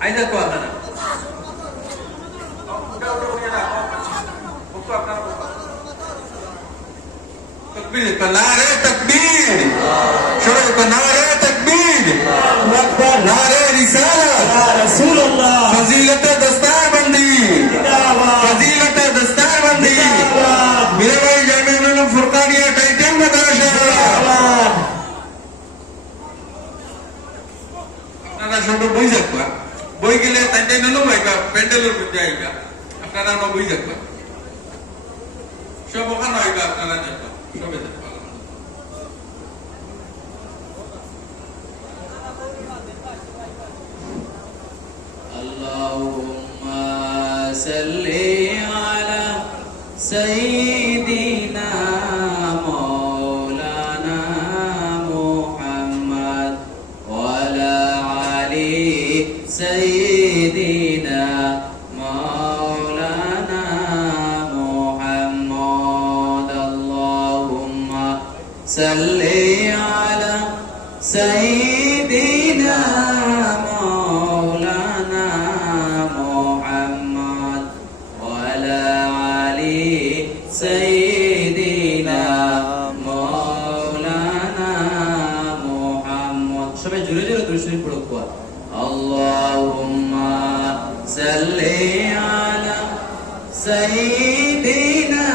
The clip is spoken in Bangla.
আইদা তো আপনারা তকবীর তো নারে তকবীর শুরু তো নারে তকবীর নারে রিসালাত ইয়া রাসূলুল্লাহ ফজিলত দস্তারবন্দি জিন্দাবাদ ফজিলত দস্তারবন্দি জিন্দাবাদ মেরে ভাই জামিউল ফুরকানিয়া টাইটেল মাদ্রাসা জিন্দাবাদ আপনারা সব বই যাকবা বই গেলে তাইতে নলো ভাইবা প্যান্ডেলের মধ্যে আইবা আপনারা না বই যাকবা সব ওখানে আইবা আপনারা যাকবা সবে যাকবা আল্লাহুম্মা সাল্লি আলা সাইয়্যিদিনা মাওলানা মুহাম্মদ ওয়া আলা আলি সাইয়্যিদিনা মাওলানা মুহাম্মদ আল্লাহুম্মা সাল্লি আলা সাইয়্যিদিনা মাওলানা মুহাম্মদ ওয়া আলা আলি সাইয়্যিদিনা মাওলানা মুহাম্মদ সবাই জোরে জোরে দুরূদ শরীফ পড়ো কোয়া আল্লাহুম্মা সাল্লি আলা সাইয়্যিদিনা